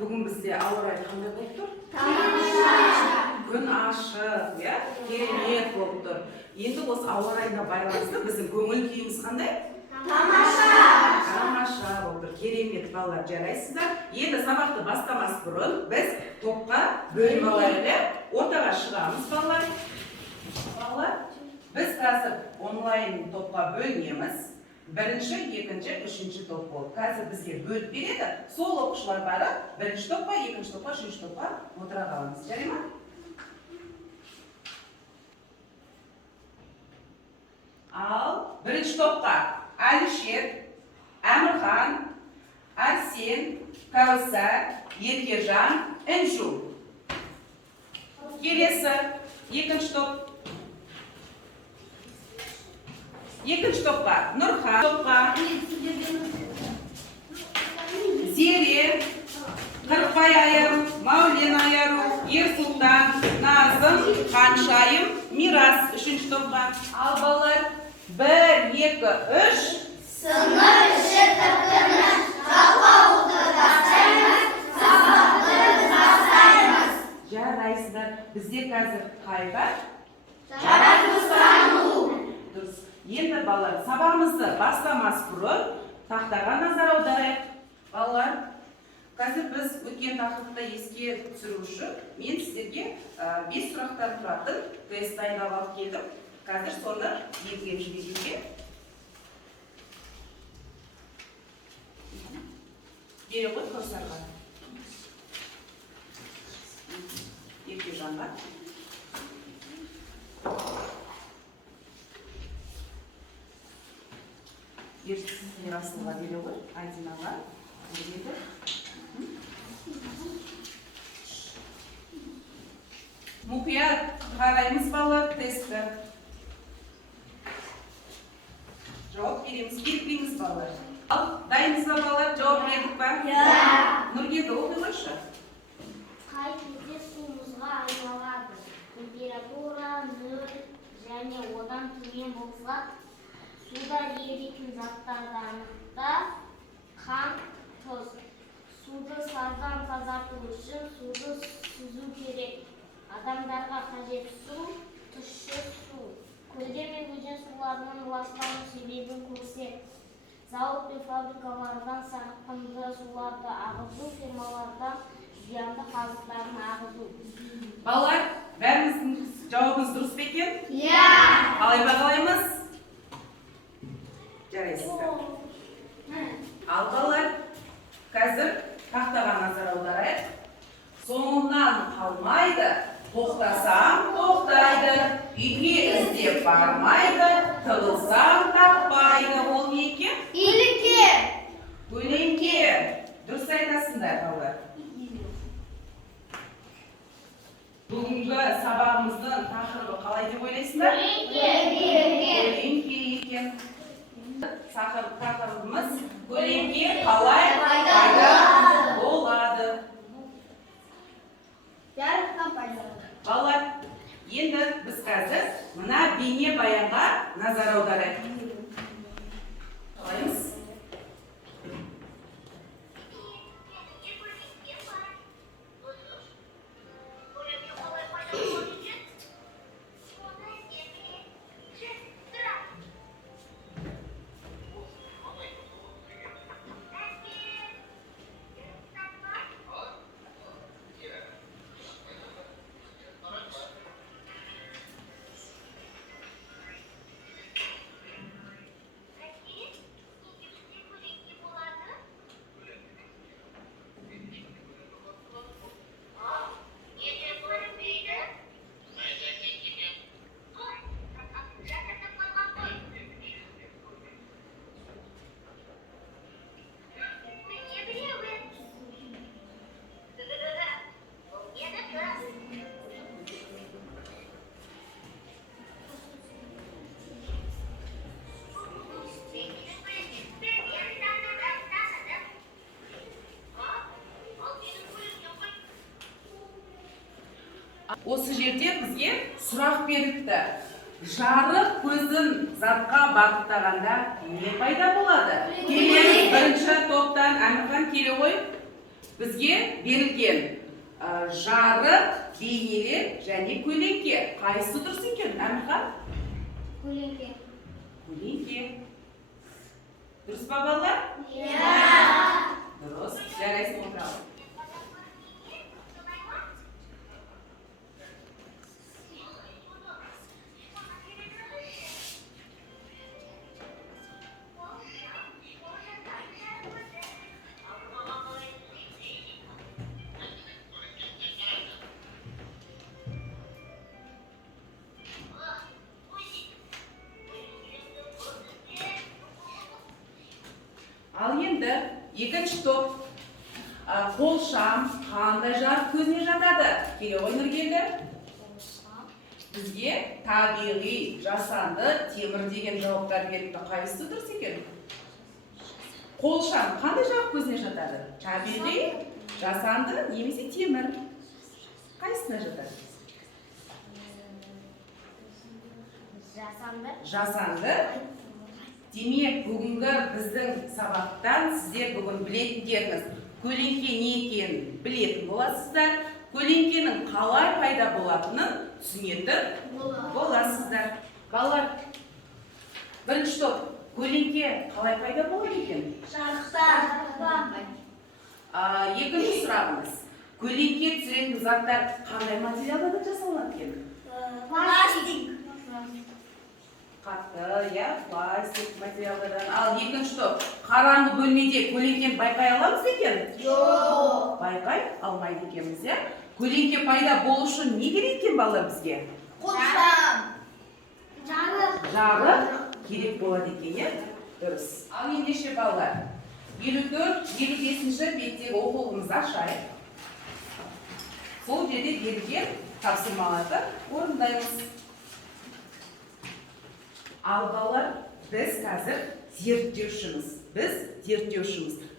бүгін бізде ауа райы қандай болып тұр? Тамаша. Күн ашық, иә? Керемет болып тұр. Енді осы ауа райына байланысты біздің көңіл күйіміз қандай? Тамаша. Тамаша болып тұр. Керемет балалар, жарайсыздар. Енді сабақты бастамас бұрын біз топқа бөліп алайық. Ортаға шығамыз балалар. Балалар, біз қазір онлайн топқа бөлінеміз. Бірінші, екінші, үшінші топ болып. Қазір бізге бөліп береді. Сол оқушылар барып, бірінші топқа, екінші топқа, үшінші топқа отыра қаламыз. Жарай ма? Ал бірінші топқа Әлішер, Әмірхан, Арсен, Кәусар, Еркежан, Інжу. Келесі, екінші топ. Екінші топқа Нұрхан, топқа Зере, Қырықбай Айару, Маулен Айару, Ерсұлтан, Назым, Қаншайым, Мирас. Үшінші топқа. Ал балалар, 1, 2, 3. Сынып іші тып-тыныш, жалға отырғызбаймыз, сабақты бастаймыз. Жарайсыздар. Бізде қазір қай бар? Жаратылыстану. Дұрыс. Енді балалар, сабағымызды бастамас бұрын тақтаға назар аударайық. Балалар, қазір біз өткен тақырыпты еске түсіру үшін мен сіздерге 5 сұрақтан тұратын тест дайындап алып келдім. Қазір соны екіге жіберуге. Бере ғой Кәусарға. Еркежанға. Расылға бере ғой, Айдинаға. Мұқият қараймыз балалар тестті. Жауап береміз, бермейміз балалар. Ал, дайынсыз ба балалар, жауап бердік па? Нұргелді, оқи қойшы. Қай кезде су мұзға айналады? Температура 0 және одан төмен болса, суда еритін заттарды анықта. Қан, тұз. Суды сардан тазарту үшін суды сүзу керек. Адамдарға қажет су, тұщы су. Көлдер мен өзен суларының ластану себебін көрсек. Зауыт пен фабрикалардан сарқынды суларды ағызу, фермалардан зиянды қалдықтарын ағызу. Балалар, бәріміздің жауабымыз дұрыс па екен? Иә. Қалай бағалаймыз? Жарайсыздар. Ал балалар, қазір тақтаға назар аударайық. Соңымнан қалмайды, тоқтасам тоқтайды, үйге іздеп бармайды, тығылсам таппайды. Ол не екен? Илікке. Көлеңке. Дұрыс айтасыңдар балалар. Бүгінгі сабағымыздың тақырыбы қалай деп ойлайсыңдар? Көлеңке екен. Тақырыбымыз көлеңке қалай пайда болады. Балалар, енді біз қазір мына бейне баянға назар аударайық. Қалаймыз? Осы жерде бізге сұрақ беріпті. Жарық көзін затқа бағыттағанда не пайда болады? Келесі бірінші топтан Әмірхан келе ғой. бізге берілген жарық, бейнелер және көлеңке. Қайсысы дұрыс екен, Әмірхан? көлеңке. Көлеңке. Дұрыс па, балалар? Иә. Дұрыс. Жарайсың, отыралым. Ал енді екінші топ. Қолшам қандай жарық көзіне жатады? Келе ғой Нұргелді? Бізге табиғи, жасанды, темір деген жауаптар беріпті. Қайсысы дұрыс екен? Қолшам қандай жарық көзіне жатады? Табиғи, жасанды, немесе темір? Қайсысына жатады? Жасанды. Жасанды. Демек, бүгінгі біздің сабақтан сіздер бүгін білетіндеріңіз көлеңке не екенін білетін боласыздар. Көлеңкенің қалай пайда болатынын түсінетін боласыздар. Балалар, бірінші топ, көлеңке қалай пайда болады екен? Жарықтан. Екінші сұрағымыз, көлеңке түсіретін заттар қандай материалдардан жасалынады екен? Пластик. Қатты, пластик материалдардан. Ал екінші топ, қараңғы бөлмеде көлеңкені байқай аламыз екен? Жоқ. Байқай алмайды екенбіз, Көлеңке пайда болу үшін не керек екен балалар бізге? Қолшам. Жарық. Жарық керек болады екен, Дұрыс. Ал ендеше балалар, 54-55 беттегі оқулығымызды ашайық. Сол жерде берілген тапсырмаларды орындаймыз. Ал балалар, біз қазір зерттеушіміз.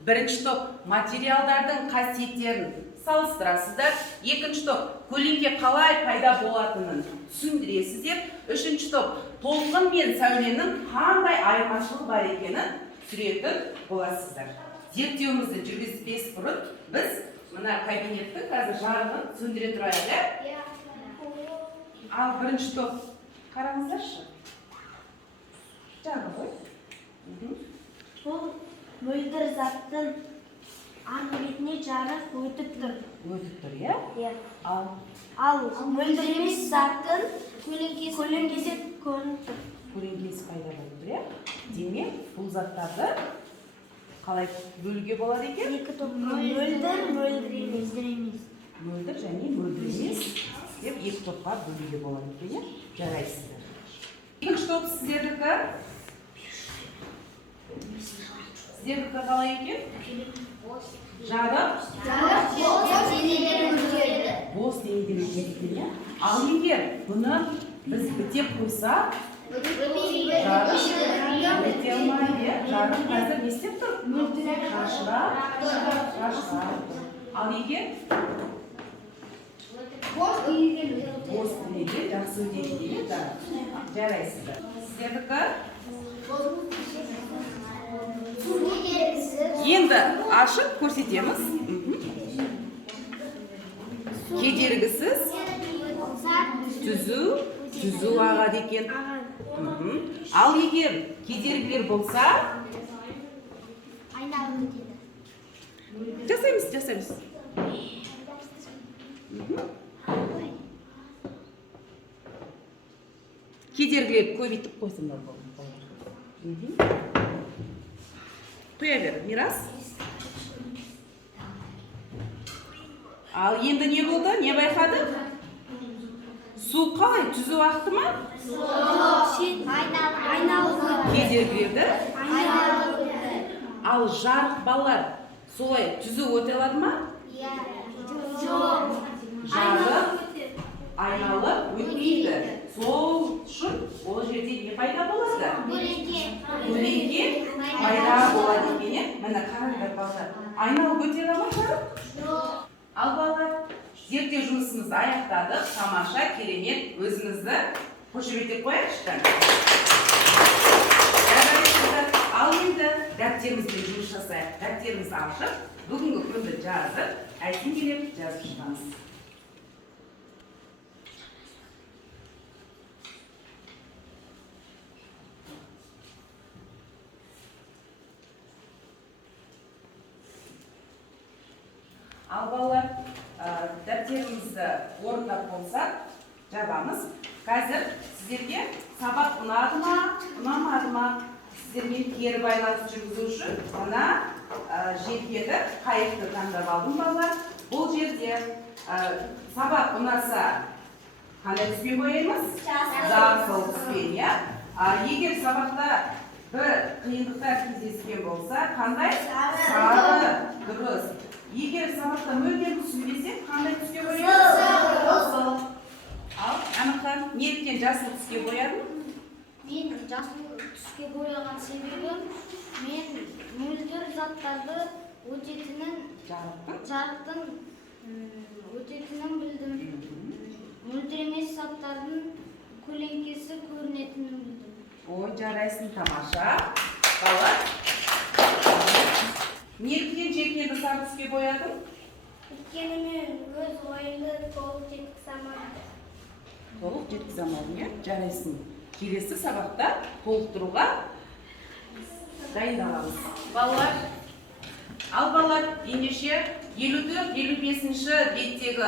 Бірінші топ, материалдардың қасиеттерін салыстырасыздар. Екінші топ, көлеңке қалай пайда болатынын түсіндіресіздер. Үшінші топ, толқын мен сәуленің қандай айырмашылығы бар екенін түсінетін боласыздар. Зерттеуімізді жүргізбес бұрын біз мына кабинеттің қазір жарығын сөндіре тұрайық. Ал бірінші топ, қараңыздаршы. Жарық ғой. Бұл мөлдір заттың арғы бетіне жарық өтіп тұр. Өтіп тұр, иә? Ал мөлдір емес заттың көлеңкесі көрініп тұр. Көлеңкесі пайда болып тұр, иә? Демек, бұл заттарды қалай бөлуге болады екен? Екі топқа мөлдір емес. Мөлдір және мөлдір емес деп екі топқа бөлуге болады екен, жарайсыздар. Екінші топ сіздердікі. Сіздердікі қалай екен? Жарық. Бос денеден өтеді екен. Ал егер бұны біз бітеп қойсақ, жарық өте алмайды. Жарық қазір не істеп тұр? Шашырап. Ал егер бос денеде жақсы өтеді дейді. Жарайсыздар. Сіздердікі? Енді ашып көрсетеміз. Кедергісіз түзу ағады екен. Ал егер кедергілер болса, жасаймыз. Кедергілер көбейтіп қойсыңдар болады. Қоя бер, Мирас. Ал енді не болды? Не байқады? Су қалай? Түзу ақты ма? Айналды. Кедергілерді? Ал жарық балалар солай түзу өте алады ма? Жоқ. Жарық айналып өтпейді. Сол үшін ол жерде не пайда болады? Көлеңке пайда болады екен. Міне қараңдар балалар. Айналып өте ала ма жарық? Жоқ. Ал балалар, зерттеу жұмысымызды аяқтадық. Тамаша, керемет, өзіңізді қошеметтеп қояйықшы. Ал енді дәптерімізбен жұмыс жасайық. Дәптерімізді ашып, бүгінгі күнді жазып, әйтенкелеп жазып шығамыз. Ал балалар, дәптерімізді орындап болсақ, жабамыз. Қазір сіздерге сабақ ұнады ма, ұнамады ма? Сіздермен кері байланыс жүргізу үшін мына жердегі қайықты таңдап алдым балалар. Бұл жерде сабақ ұнаса қандай түспен бояймыз? Жасыл түспен, иә. Егер сабақта бір қиындықтар кездескен болса, қандай? Сары, дұрыс. Егер сабақта мүлдем түсінбесек, қандай түске бояймыз? Жасыл. Ал, Аманхан, неліктен жасыл түске боядың? Мен жасыл түске бояған себебім, мен мөлдір заттарды жарықтың өтетінін білдім. Мөлдір емес заттардың көлеңкесі көрінетінін білдім. Ой, жарайсың, тамаша. Балалар, неліктен желкенді сары түске боядың? Өйткені мен өз ойымды толық жеткізе алмадым. Толық жеткізе алмадың, иә? Жарайсың. Келесі сабақта толықтыруға дайындаламыз. Балалар, ал балалар, ендеше 54-55-ші беттегі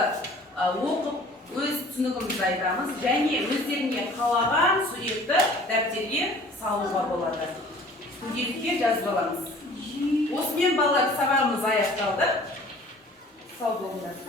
оқып өз түсінігімізді айтамыз және өздеріне қалаған суретті дәптерге салуға болады. Күнделікке жазып аламыз. Осымен балалар, сабағымыз аяқталды. Сау болыңдар.